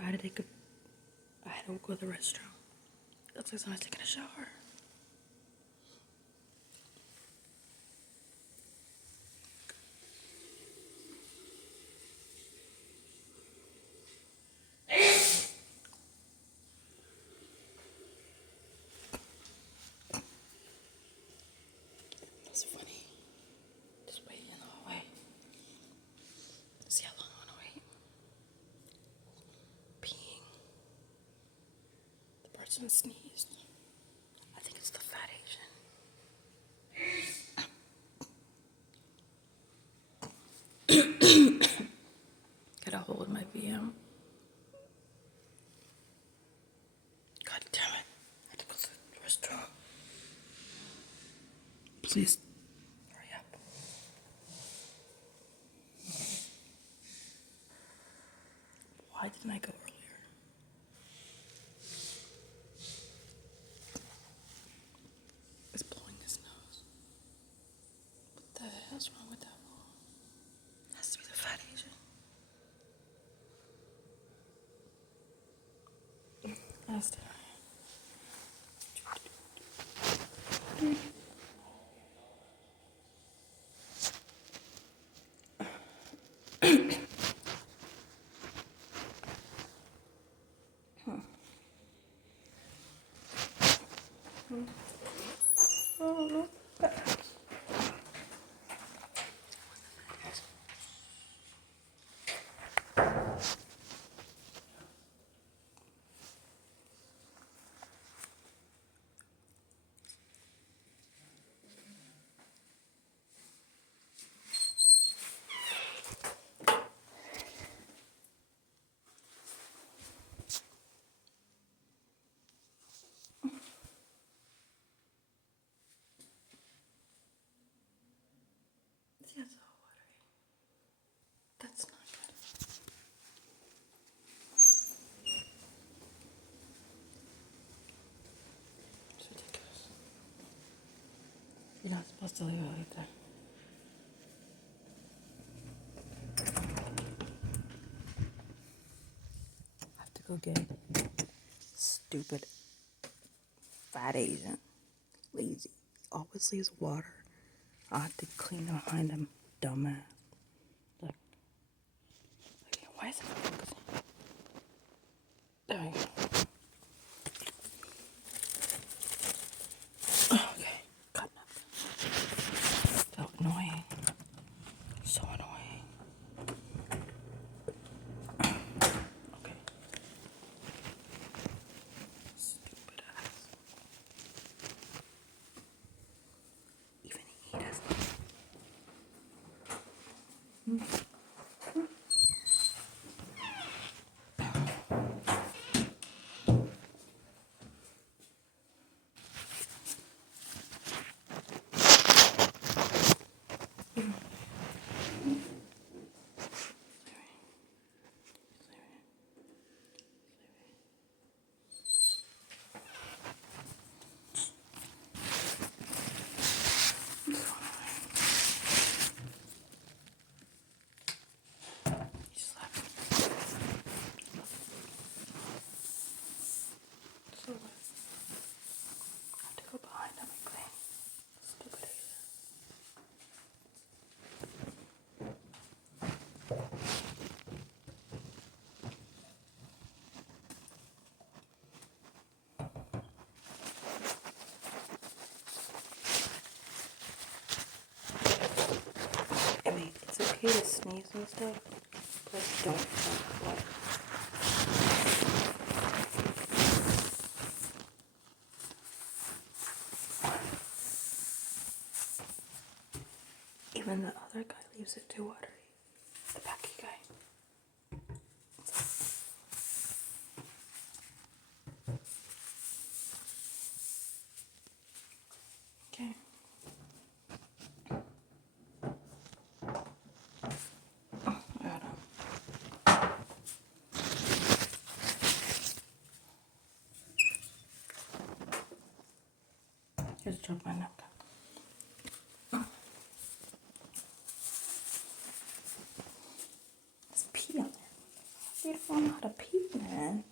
I had to take a. I had to go to the restroom. It looks like someone's taking a shower. That's funny. Just wait in the hallway. See how long I want to wait. Peeing. The person sneezed. I think it's the fat Asian. Gotta hold my VM. God damn it. I have to go to the restroom. Please hurry up. Why didn't I go earlier? It's blowing his nose. What the hell's wrong with that wall? Has to be the fat Asian. That's the oh no. See, it's all watery. That's not good. It's ridiculous. You're not supposed to leave it like that. I have to go get stupid fat Asian. Lazy. Always leaves water. I have to clean behind him. Dumbass. Look. Okay, why is it not focusing? There we go. Okay, cut enough. Felt annoying. So annoying. Okay. Stupid ass. Even he does that. He slapped me. So what? I have to go behind him and clean. Stupid Asian. I mean, it's okay to sneeze and stuff, but don't drink water. Even the other guy leaves it too watery. The backy guy. Okay. Oh, I got him. Just drop my napkin. There's pee on there. You don't know how to pee, man.